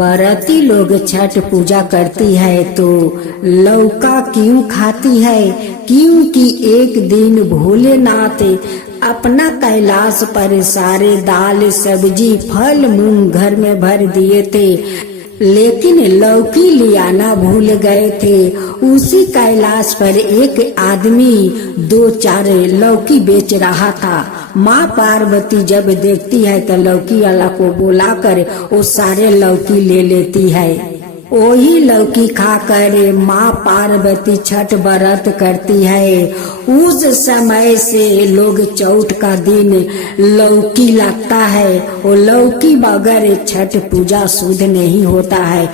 बरती लोग छठ पूजा करती है तो लौका क्यों खाती है? क्योंकि एक दिन भोलेनाथ अपना कैलाश पर सारे दाल सब्जी फल मूंग घर में भर दिए थे, लेकिन लौकी लियाना भूल गए थे। उसी कैलाश पर एक आदमी 2-4 लौकी बेच रहा था। माँ पार्वती जब देखती है तो लौकी वाला को बुलाकर वो सारे लौकी ले लेती है। वही लौकी खाकर माँ पार्वती छठ व्रत करती है। उस समय से लोग चौथ का दिन लौकी लगता है। वो लौकी बगैर छठ पूजा शुद्ध नहीं होता है,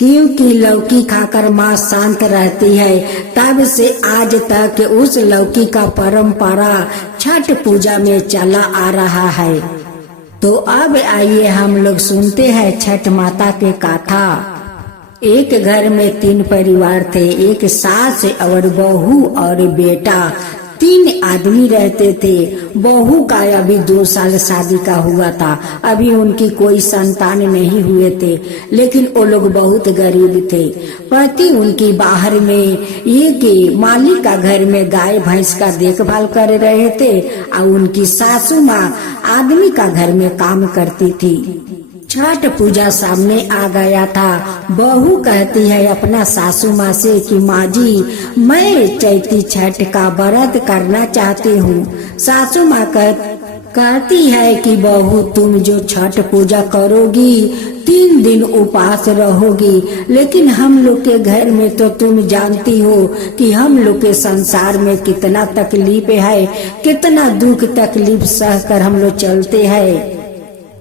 क्योंकि लौकी खाकर माँ शांत रहती है। तब से आज तक उस लौकी का परंपरा छठ पूजा में चला आ रहा है। तो अब आइए हम लोग सुनते हैं छठ माता के गाथा। एक घर में 3 परिवार थे, एक सास और बहू और बेटा। 3 आदमी रहते थे। बहू का अभी 2 साल शादी का हुआ था, अभी उनकी कोई संतान नहीं हुए थे, लेकिन वो लोग बहुत गरीब थे। पति उनकी बाहर में एक मालिक का घर में गाय भैंस का देखभाल कर रहे थे और उनकी सासू माँ आदमी का घर में काम करती थी। छठ पूजा सामने आ गया था। बहू कहती है अपना सासू माँ से कि माँ जी, मैं चैती छठ का व्रत करना चाहती हूँ। सासू माँ कहती है कि बहू, तुम जो छठ पूजा करोगी 3 दिन उपवास रहोगी, लेकिन हम लोग के घर में तो तुम जानती हो कि हम लोग के संसार में कितना तकलीफ है, कितना दुख तकलीफ सह कर हम लोग चलते हैं।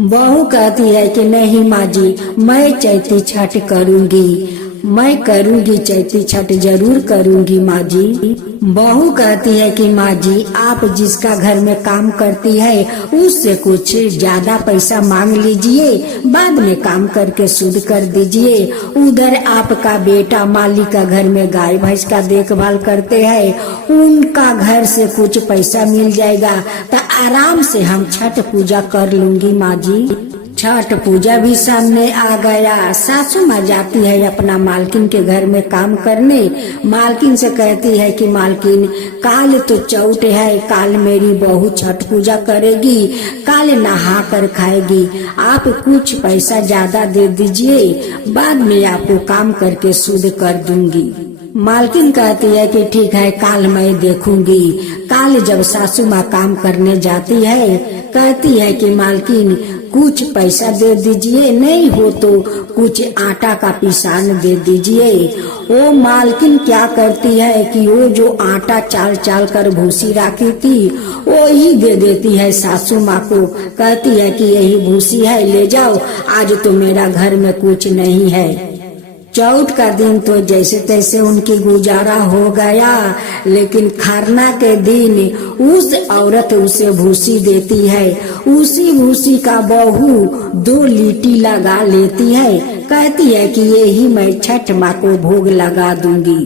बहू कहती है कि नहीं माँ जी, मैं चैती छठ करूँगी, मैं करूँगी, चैती छठ जरूर करूँगी माँ जी। बहू कहती है कि माँ जी, आप जिसका घर में काम करती है उससे कुछ ज्यादा पैसा मांग लीजिए, बाद में काम करके शुद्ध कर दीजिए। उधर आपका बेटा मालिक का घर में गाय भैंस का देखभाल करते हैं, उनका घर से कुछ पैसा मिल जाएगा तो आराम से हम छठ पूजा कर लूंगी माँ जी। छठ पूजा भी सामने आ गया। सासू माँ जाती है अपना मालकिन के घर में काम करने। मालकिन से कहती है कि मालकिन, काल तो चौथ है, काल मेरी बहू छठ पूजा करेगी, काल नहा कर खाएगी, आप कुछ पैसा ज्यादा दे दीजिए, बाद में आपको काम करके शुद्ध कर दूंगी। मालकिन कहती है कि ठीक है, काल मैं देखूंगी। काल जब सासू माँ काम करने जाती है, कहती है कि मालकिन कुछ पैसा दे दीजिए, नहीं हो तो कुछ आटा का पिसान दे दीजिए। वो मालकिन क्या करती है कि वो जो आटा चाल चाल कर भूसी रखी थी वो ही दे देती है सासू माँ को। कहती है कि यही भूसी है, ले जाओ, आज तो मेरा घर में कुछ नहीं है। चौथ का दिन तो जैसे तैसे उनकी गुजारा हो गया, लेकिन खरना के दिन उस औरत उसे भूसी देती है। उसी भूसी का बहू 2 लीटी लगा लेती है। कहती है कि यही मैं छठ माँ को भोग लगा दूंगी।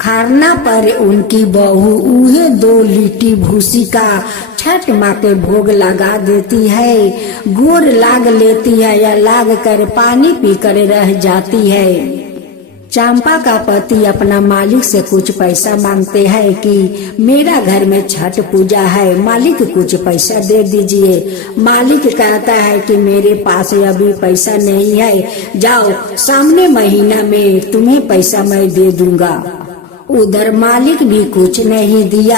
खरना पर उनकी बहू उहे 2 लीटी भूसी का छठ माँ के भोग लगा देती है। गोर लाग लेती है या लाग कर पानी पी कर रह जाती है। चंपा का पति अपना मालिक से कुछ पैसा मांगते हैं कि मेरा घर में छठ पूजा है, मालिक कुछ पैसा दे दीजिए। मालिक कहता है कि मेरे पास अभी पैसा नहीं है, जाओ सामने महीना में तुम्हें पैसा मैं दे दूंगा। उधर मालिक भी कुछ नहीं दिया,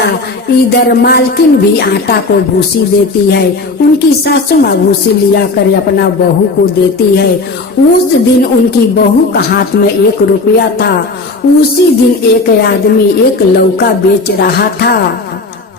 इधर मालकिन भी आटा को भूसी देती है। उनकी सासू माँ भूसी लिया कर अपना बहू को देती है। उस दिन उनकी बहू का हाथ में 1 रुपया था। उसी दिन एक आदमी 1 लौका बेच रहा था।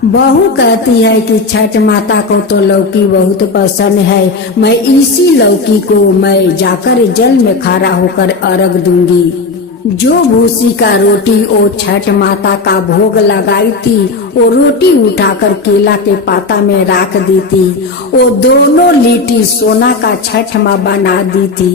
बहू कहती है कि छठ माता को तो लौकी बहुत पसंद है, मैं इसी लौकी को मैं जाकर जल में खड़ा होकर अर्घ दूंगी। जो भूसी का रोटी वो छठ माता का भोग लगाई थी, वो रोटी उठाकर केला के पाता में रख दी थी। वो दोनों लीटी सोना का छठ माँ बना दी थी।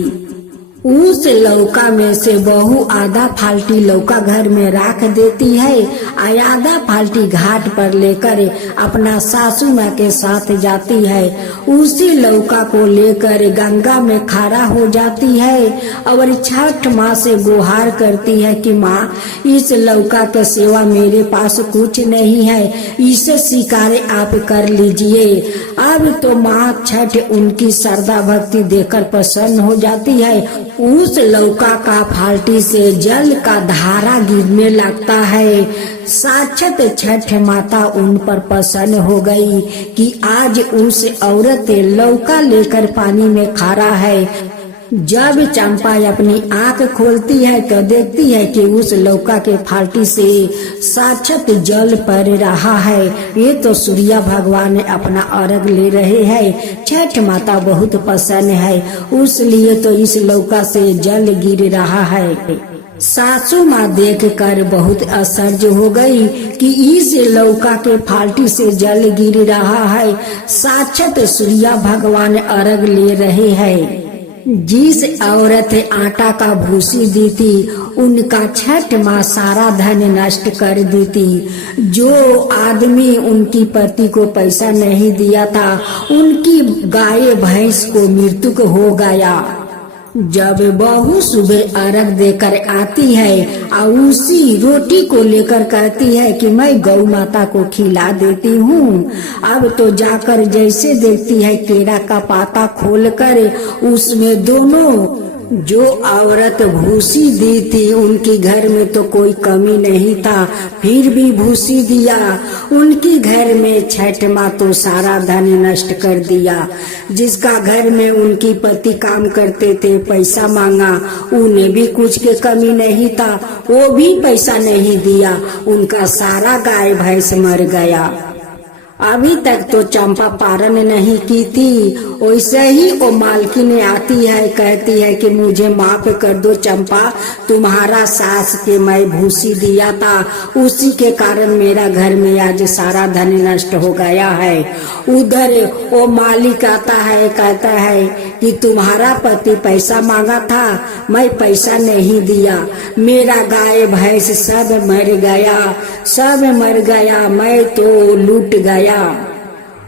उस लौका में से बहू आधा फाल्टी लौका घर में रख देती है और आधा फाल्टी घाट पर लेकर अपना सासू माँ के साथ जाती है। उसी लौका को लेकर गंगा में खड़ा हो जाती है और छठ माँ से गुहार करती है कि माँ इस लौका के सिवा मेरे पास कुछ नहीं है, इसे स्वीकार आप कर लीजिए। अब तो माँ छठ उनकी श्रद्धा भक्ति देखकर प्रसन्न हो जाती है। उस लौका का फाल्टी से जल का धारा गिरने लगता है। साक्षात छठ माता उन पर प्रसन्न हो गई कि आज उस औरत लौका लेकर पानी में खड़ा है। जब चंपा अपनी आंख खोलती है तो देखती है कि उस लौका के फाल्टी से साक्षात जल पर रहा है। ये तो सूर्य भगवान अपना अर्घ ले रहे हैं। छठ माता बहुत प्रसन्न है, उसलिए तो इस लौका से जल गिर रहा है। सासू माँ देख कर बहुत आश्चर्य हो गई कि इस लौका के फाल्टी से जल गिर रहा है। साक्षात सूर्य भगवान अर्घ ले रहे हैं। जिस औरत आटा का भूसी दी थी उनका छठ माँ सारा धन नष्ट कर दी थी। जो आदमी उनकी पति को पैसा नहीं दिया था उनकी गाय भैंस को मृत्यु हो गया। जब बहू सुबह अर्घ देकर आती है और उसी रोटी को लेकर कहती है कि मैं गौ माता को खिला देती हूँ। अब तो जाकर जैसे देखती है केरा का पाता खोलकर उसमें दोनों जो औरत भूसी दी थी उनकी घर में तो कोई कमी नहीं था, फिर भी भूसी दिया। उनकी घर में छठ माँ तो सारा धन नष्ट कर दिया। जिसका घर में उनकी पति काम करते थे पैसा मांगा, उन्हें भी कुछ के कमी नहीं था, वो भी पैसा नहीं दिया। उनका सारा गाय भैंस मर गया। अभी तक तो चंपा पारण नहीं की थी। वैसे ही वो मालकिन आती है, कहती है कि मुझे माफ कर दो चंपा, तुम्हारा सास के मैं भूसी दिया था, उसी के कारण मेरा घर में आज सारा धन नष्ट हो गया है। उधर वो मालिक आता है, कहता है कि तुम्हारा पति पैसा मांगा था, मैं पैसा नहीं दिया, मेरा गाय भैंस सब मर गया, सब मर गया, मैं तो लूट गया।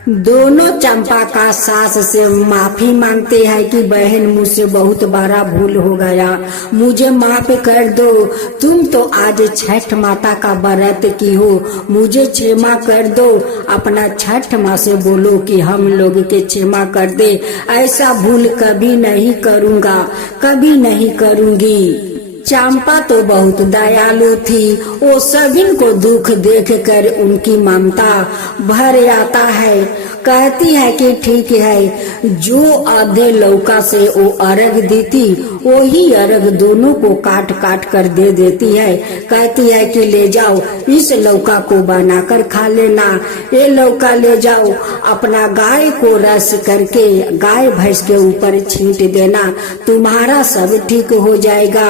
दोनों चंपा का सास से माफी मांगते हैं कि बहन मुझसे बहुत बड़ा भूल हो गया, मुझे माफ कर दो। तुम तो आज छठ माता का व्रत की हो, मुझे क्षमा कर दो। अपना छठ माँ से बोलो कि हम लोग के क्षमा कर दे, ऐसा भूल कभी नहीं करूँगा, कभी नहीं करूँगी। चंपा तो बहुत दयालु थी, वो सभी को दुख देख कर उनकी ममता भर आता है। कहती है कि ठीक है, जो आधे लौका से वो अर्घ दी थी वही अर्घ दोनों को काट काट कर दे देती है। कहती है कि ले जाओ, इस लौका को बनाकर खा लेना, ये लौका ले जाओ, अपना गाय को रस करके गाय भैंस के ऊपर छींट देना, तुम्हारा सब ठीक हो जाएगा।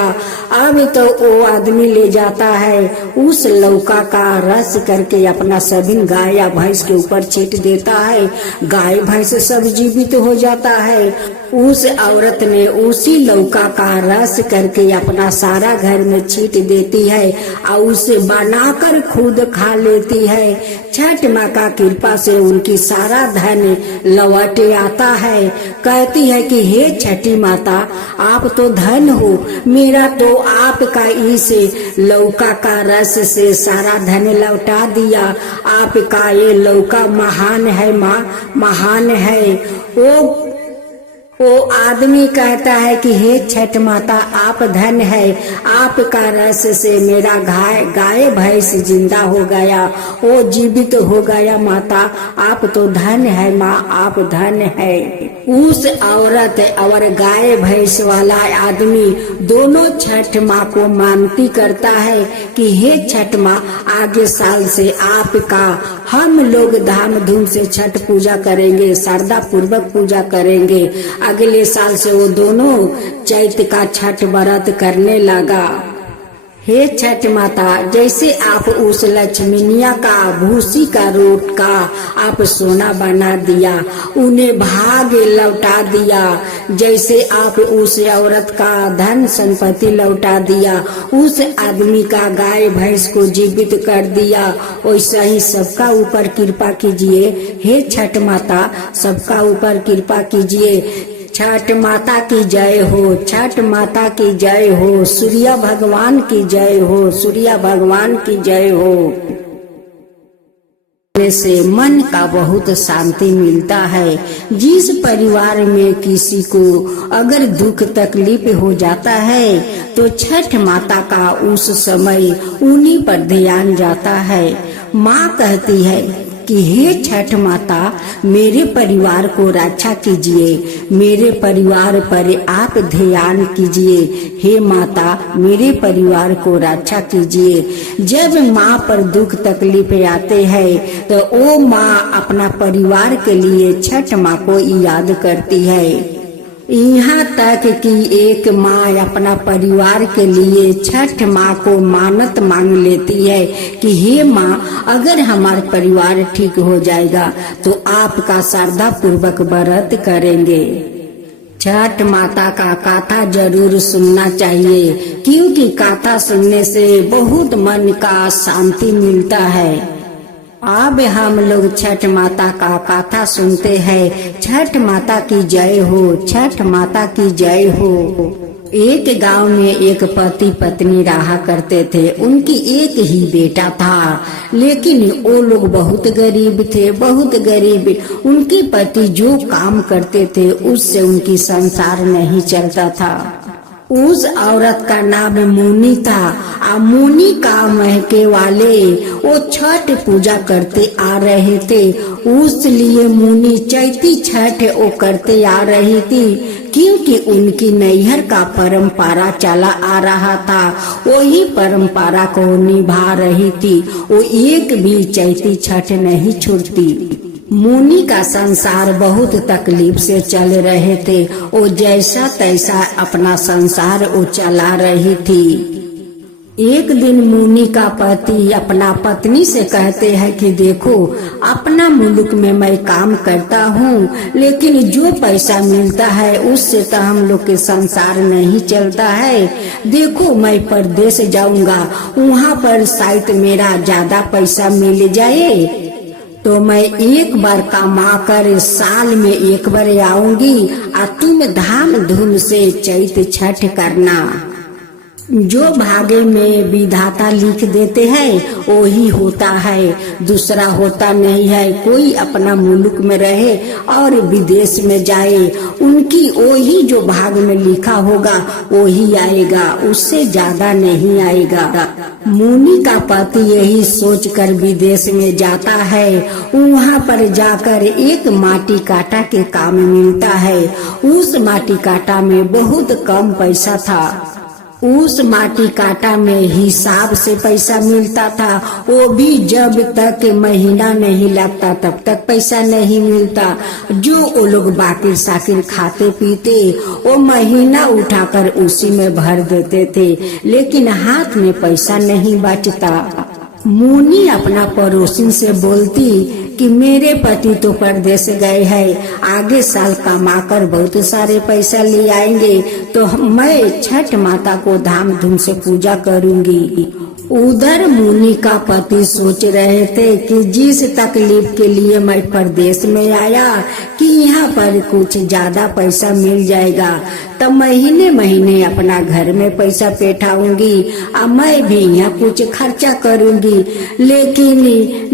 अब तो वो आदमी ले जाता है, उस लौका का रस करके अपना सभी गाय या भैंस के ऊपर छींट देता है, गाय भैंस सब जीवित हो जाता है। उस औरत ने उसी लौका का रस करके अपना सारा घर में छींट देती है और उसे बनाकर खुद खा लेती है। छठ माँ का कृपा से उनकी सारा धन लौट आता है। कहती है कि हे छठी माता, आप तो धन हो, मेरा तो आपका इस लौका का रस से सारा धन लौटा दिया। आपका ये लौका महान है माँ, महान है। वो आदमी कहता है कि हे छठ माता, आप धन है, आपका रस से मेरा गाय भैंस जिंदा हो गया, वो जीवित हो गया। माता आप तो धन है माँ, आप धन है। उस औरत और गाय भैंस वाला आदमी दोनों छठ माँ को मानती करता है कि हे छठ माँ, आगे साल से आपका हम लोग धाम-धूम से छठ पूजा करेंगे, श्रद्धा पूर्वक पूजा करेंगे। अगले साल से वो दोनों चैत का छठ व्रत करने लगा। हे छठ माता, जैसे आप उस लक्ष्मीनिया का भूसी का रोट का आप सोना बना दिया, उन्हें भाग लौटा दिया। जैसे आप उस औरत का धन संपत्ति लौटा दिया, उस आदमी का गाय भैंस को जीवित कर दिया, वैसा ही सबका ऊपर कृपा कीजिए। हे छठ माता, सबका ऊपर कृपा कीजिए। छठ माता की जय हो, छठ माता की जय हो, सूर्य भगवान की जय हो, सूर्य भगवान की जय हो। से मन का बहुत शांति मिलता है। जिस परिवार में किसी को अगर दुख तकलीफ हो जाता है तो छठ माता का उस समय उन्हीं पर ध्यान जाता है। माँ कहती है कि हे छठ माता, मेरे परिवार को रक्षा कीजिए, मेरे परिवार पर आप ध्यान कीजिए। हे माता, मेरे परिवार को रक्षा कीजिए। जब माँ पर दुख तकलीफ आते हैं तो वो माँ अपना परिवार के लिए छठ माँ को याद करती है। यहाँ तक कि एक माँ अपना परिवार के लिए छठ माँ को मानत मांग लेती है कि हे माँ, अगर हमारा परिवार ठीक हो जाएगा तो आपका श्रद्धा पूर्वक व्रत करेंगे। छठ माता का कथा जरूर सुनना चाहिए, क्योंकि कथा सुनने से बहुत मन का शांति मिलता है। अब हम लोग छठ माता का कथा सुनते हैं। छठ माता की जय हो, छठ माता की जय हो। एक गांव में एक पति पत्नी रहा करते थे। उनकी एक ही बेटा था, लेकिन वो लोग बहुत गरीब थे, बहुत गरीब। उनके पति जो काम करते थे उससे उनकी संसार नहीं चलता था। उस औरत का नाम मुनि था। मुनि का महके वाले वो छठ पूजा करते आ रहे थे, उसलिए मुनि चैती छठ वो करते आ रही थी, क्योंकि उनकी नैहर का परंपरा चला आ रहा था। वही परंपरा को निभा रही थी। वो एक भी चैती छठ नहीं छोड़ती। मुनि का संसार बहुत तकलीफ से चल रहे थे। वो जैसा तैसा अपना संसार वो चला रही थी। एक दिन मुनि का पति अपना पत्नी से कहते हैं कि देखो, अपना मुल्क में मैं काम करता हूँ, लेकिन जो पैसा मिलता है उससे तो हम लोग के संसार नहीं चलता है। देखो, मैं परदेश जाऊंगा, वहाँ पर शायद मेरा ज्यादा पैसा मिल जाए तो मैं एक बार कमा कर साल में एक बार आऊंगी और तुम धाम धूम से चैत छठ करना। जो भाग्य में विधाता लिख देते हैं वही होता है, दूसरा होता नहीं है। कोई अपना मुल्क में रहे और विदेश में जाए, उनकी वही जो भाग में लिखा होगा वही आएगा, उससे ज्यादा नहीं आएगा। मुनि का पति यही सोचकर विदेश में जाता है। वहाँ पर जाकर एक माटी काटा के काम मिलता है। उस माटी काटा में बहुत कम पैसा था। उस माटी काटा में हिसाब से पैसा मिलता था, वो भी जब तक महीना नहीं लगता तब तक पैसा नहीं मिलता। जो वो लोग बाकी साकिर खाते पीते वो महीना उठाकर उसी में भर देते थे, लेकिन हाथ में पैसा नहीं बचता। मुनि अपना पड़ोसी से बोलती कि मेरे पति तो परदेश गए हैं, आगे साल कमाकर बहुत सारे पैसा ले आएंगे तो मैं छठ माता को धाम धूम से पूजा करूंगी। उधर मुनि का पति सोच रहे थे कि जिस तकलीफ के लिए मैं परदेश में आया कि यहाँ पर कुछ ज्यादा पैसा मिल जाएगा तो महीने महीने अपना घर में पैसा बैठाऊंगी और मैं भी यहाँ कुछ खर्चा करूंगी। लेकिन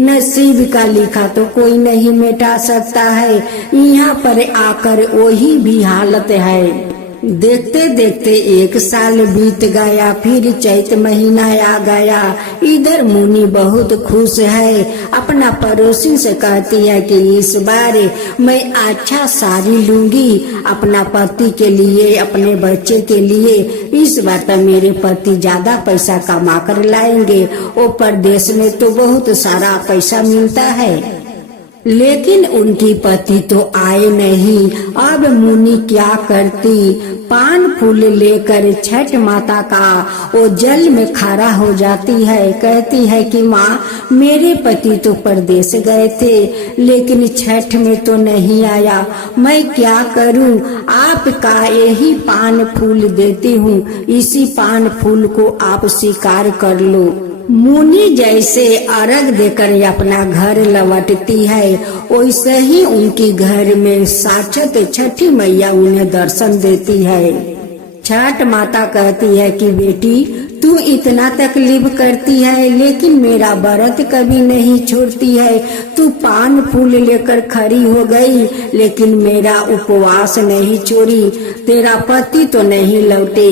नसीब का लिखा तो कोई नहीं मिटा सकता है। यहाँ पर आकर वही भी हालत है। देखते देखते एक साल बीत गया, फिर चैत महीना आ गया। इधर मुनि बहुत खुश है। अपना पड़ोसी से कहती है कि इस बार मैं अच्छा साड़ी लूंगी अपना पति के लिए, अपने बच्चे के लिए। इस बार तो मेरे पति ज्यादा पैसा कमा कर लाएंगे, वो परदेश में तो बहुत सारा पैसा मिलता है। लेकिन उनकी पति तो आए नहीं। अब मुनि क्या करती? पान फूल लेकर छठ माता का वो जल में खड़ा हो जाती है। कहती है कि माँ, मेरे पति तो परदेश गए थे, लेकिन छठ में तो नहीं आया, मैं क्या करूँ? आपका यही पान फूल देती हूँ, इसी पान फूल को आप स्वीकार कर लो। मुनि जैसे अर्घ देकर अपना घर लौटती है, वैसे ही उनके घर में साक्षात छठी मैया उन्हें दर्शन देती है। छठ माता कहती है कि बेटी, तू इतना तकलीफ करती है, लेकिन मेरा व्रत कभी नहीं छोड़ती है। तू पान फूल लेकर खड़ी हो गई, लेकिन मेरा उपवास नहीं छोड़ी। तेरा पति तो नहीं लौटे।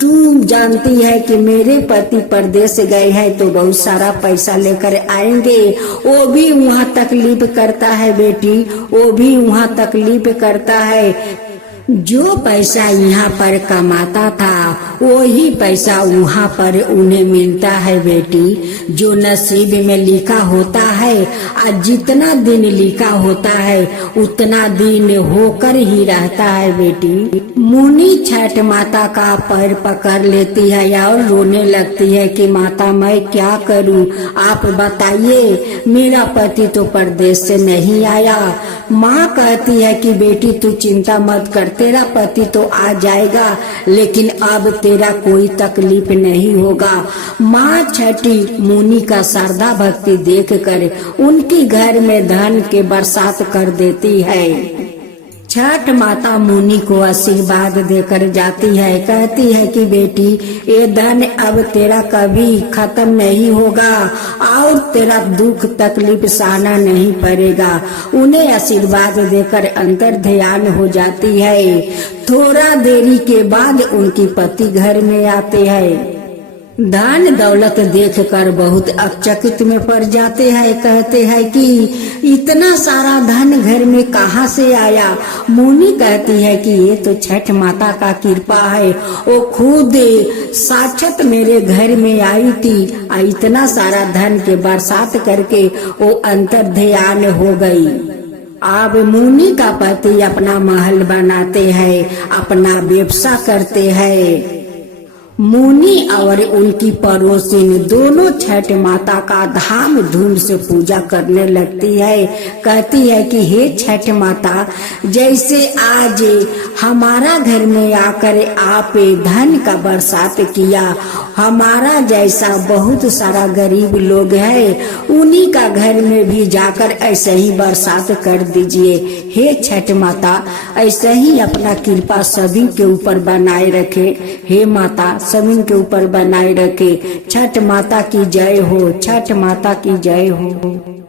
तू जानती है कि मेरे पति परदेश गए हैं तो बहुत सारा पैसा लेकर आएंगे। वो भी वहाँ तकलीफ करता है बेटी, वो भी वहाँ तकलीफ करता है। जो पैसा यहाँ पर कमाता था, वही पैसा वहाँ पर उन्हें मिलता है बेटी। जो नसीब में लिखा होता है, आज जितना दिन लिखा होता है उतना दिन होकर ही रहता है बेटी। मुनि छठ माता का पैर पकड़ लेती है और रोने लगती है कि माता, मैं क्या करूँ? आप बताइए, मेरा पति तो परदेश से नहीं आया। माँ कहती है कि बेटी, तू चिंता मत कर, तेरा पति तो आ जाएगा, लेकिन अब तेरा कोई तकलीफ नहीं होगा। माँ छठी मुनि का श्रद्धा भक्ति देखकर उनके घर में धन के बरसात कर देती है। छठ माता मुनि को आशीर्वाद देकर जाती है। कहती है कि बेटी, ये धन अब तेरा कभी खत्म नहीं होगा और तेरा दुख तकलीफ सहना नहीं पड़ेगा। उन्हें आशीर्वाद देकर अंतर ध्यान हो जाती है। थोड़ा देरी के बाद उनकी पति घर में आते हैं। धन दौलत देखकर बहुत अचकित में पड़ जाते हैं। कहते हैं कि इतना सारा धन घर में कहाँ से आया? मुनि कहती है कि ये तो छठ माता का कृपा है, वो खुद साक्षात मेरे घर में आई थी, इतना सारा धन के बरसात करके वो अंतर ध्यान हो गई। अब मुनि का पति अपना महल बनाते हैं, अपना व्यवसाय करते हैं। मुनि और उनकी पड़ोसिन दोनों छठ माता का धाम धूम से पूजा करने लगती है। कहती है कि हे छठ माता, जैसे आज हमारा घर में आकर आप धन का बरसात किया, हमारा जैसा बहुत सारा गरीब लोग है, उन्हीं का घर में भी जाकर ऐसे ही बरसात कर दीजिए। हे छठ माता, ऐसे ही अपना कृपा सभी के ऊपर बनाए रखे। हे माता, सभी के ऊपर बनाए रखे। छठ माता की जय हो, छठ माता की जय हो।